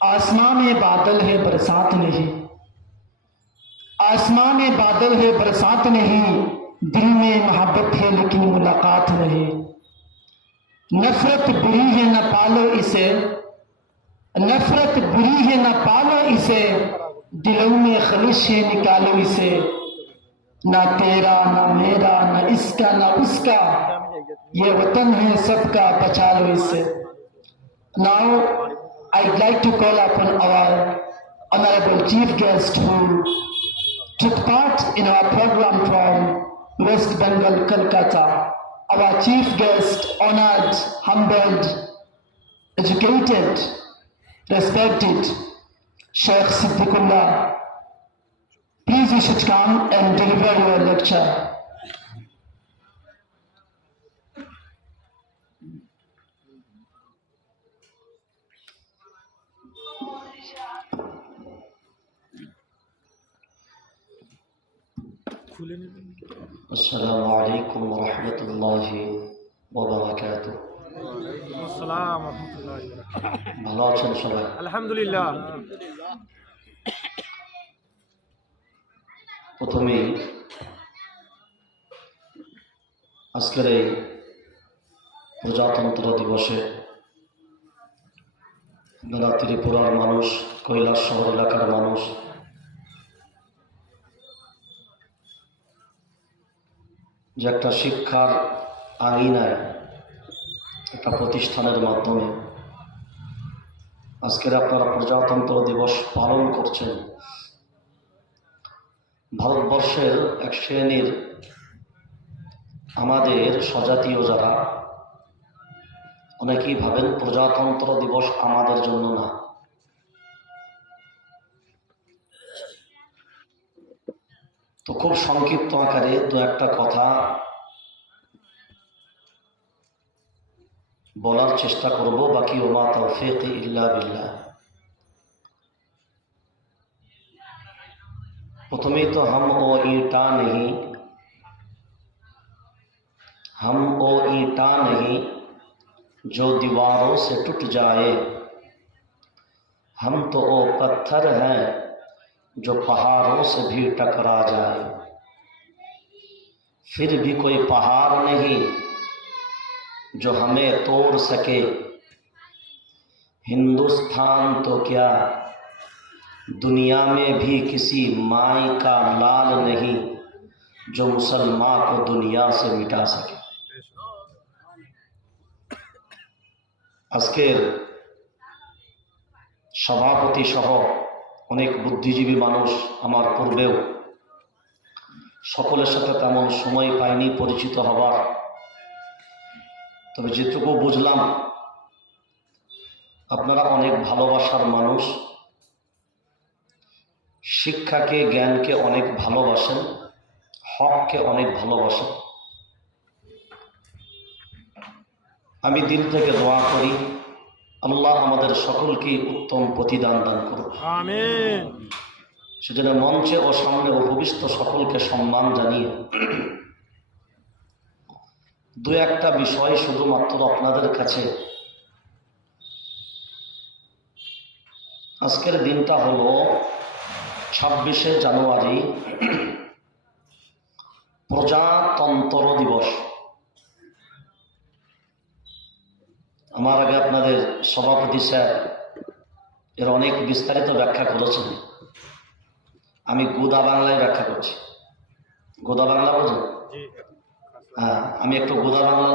آسمان میں بادل ہے برسات نہیں۔ آسماں میں بادل ہے برسات نہیں۔ دل میں محبت ہے لیکن ملاقات نہیں۔ نفرت بری ہے نہ پالو اسے۔ نفرت بری ہے نہ پالو اسے۔ دلوں میں خلش ہے نکالو اسے۔ نہ تیرا، نہ میرا، نہ اس کا، نہ اس کا۔ یہ وطن ہے سب کا، بچا لو اسے۔ نہ I'd like to call upon our honorable chief guest who took part in our program from West Bengal, Kolkata. Our chief guest, honored, humbled, educated, respected, Sheikh Siddiqullah. Please, you should come and deliver your lecture. السلام عليكم ورحمة الله وبركاته. السلام ورحمة الله وبركاته. الله شاء الله الحمد لله. প্রথমে আজকের এই প্রজাতন্ত্র দিবসে ত্রিপুরার মানুষ কৈলাস শহর এলাকার মানুষ যে একটা শিক্ষার আইনায় একটা প্রতিষ্ঠানের মাধ্যমে। আজকের আপনারা প্রজাতন্ত্র দিবস পালন করছেন। ভারতবর্ষের এক শ্রেণির আমাদের স্বজাতীয় যারা, অনেকেই ভাবেন প্রজাতন্ত্র দিবস আমাদের জন্য না। তো খুব সংক্ষিপ্ত আকারে দু একটা কথা বলার চেষ্টা করব বাকি ওমা তৌফিক ইল্লা বিল্লাহ প্রথমেই তো হাম ও ইটা নেই हम ओ ईटा नहीं जो दीवारों से टूट जाए हम तो वो पत्थर हैं जो पहाड़ों से भी टकरा जाए फिर भी कोई पहाड़ नहीं जो हमें तोड़ सके हिंदुस्तान तो क्या दुनिया में भी किसी माई का लाल नहीं जो मुसलमान को दुनिया से मिटा सके আজকের সভাপতি সহ অনেক বুদ্ধিজীবী মানুষ আমার পূর্বেও। সকলের সাথে তেমন সময় পাইনি পরিচিত হবার। তবে যেটুকু বুঝলাম, আপনারা অনেক ভালোবাসার মানুষ। শিক্ষাকে, জ্ঞানকে অনেক ভালোবাসেন, হককে অনেক ভালোবাসেন। আমি দিল থেকে দোয়া করি। আল্লাহ আমাদের সকলকে উত্তম প্রতিদান দান করুন। সেজন্য মঞ্চে ও সামনে উপবিষ্ট সকলকে সম্মান জানিয়ে দু একটা বিষয় শুধুমাত্র আপনাদের কাছে। আজকের দিনটা হলো ছাব্বিশে জানুয়ারি প্রজাতন্ত্র দিবস। আমার আগে আপনাদের সভাপতি স্যার এর অনেক বিস্তারিত ব্যাখ্যা করেছেন। আমি গোদা বাংলায় ব্যাখ্যা করছি। গোদা বাংলা বোঝেন? হ্যাঁ আমি একটু গোদা বাংলা